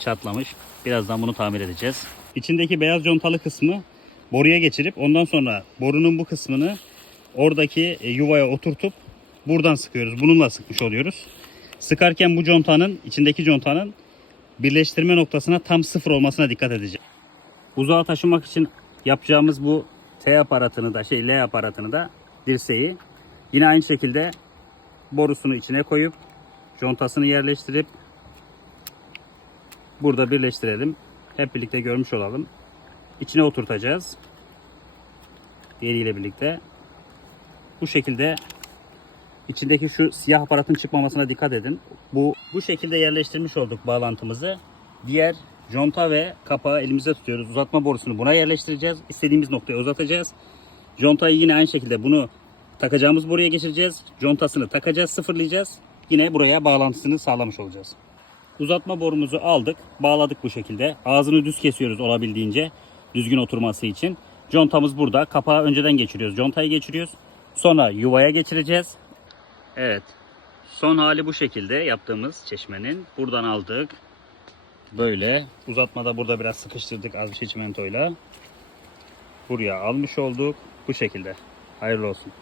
Çatlamış. Birazdan bunu tamir edeceğiz. İçindeki beyaz contalı kısmı boruya geçirip ondan sonra borunun bu kısmını oradaki e, yuvaya oturtup buradan sıkıyoruz. Bununla sıkmış oluyoruz. Sıkarken bu contanın, içindeki contanın birleştirme noktasına tam sıfır olmasına dikkat edeceğiz. Uzağa taşımak için yapacağımız bu T aparatını da şey L aparatını da dirseği yine aynı şekilde borusunu içine koyup contasını yerleştirip burada birleştirelim. Hep birlikte görmüş olalım. İçine oturtacağız. Diğeriyle birlikte. Bu şekilde içindeki şu siyah aparatın çıkmamasına dikkat edin. Bu bu şekilde yerleştirmiş olduk bağlantımızı. Diğer conta ve kapağı elimizde tutuyoruz. Uzatma borusunu buna yerleştireceğiz. İstediğimiz noktaya uzatacağız. Contayı yine aynı şekilde bunu takacağımız boruya geçireceğiz. Contasını takacağız, sıfırlayacağız. Yine buraya bağlantısını sağlamış olacağız. Uzatma borumuzu aldık, bağladık bu şekilde. Ağzını düz kesiyoruz olabildiğince düzgün oturması için. Contamız burada. Kapağı önceden geçiriyoruz. Contayı geçiriyoruz. Sonra yuvaya geçireceğiz. Evet. Son hali bu şekilde yaptığımız çeşmenin. Buradan aldık. Böyle. Uzatmada burada biraz sıkıştırdık az bir şey çimentoyla. Buraya almış olduk. Bu şekilde. Hayırlı olsun.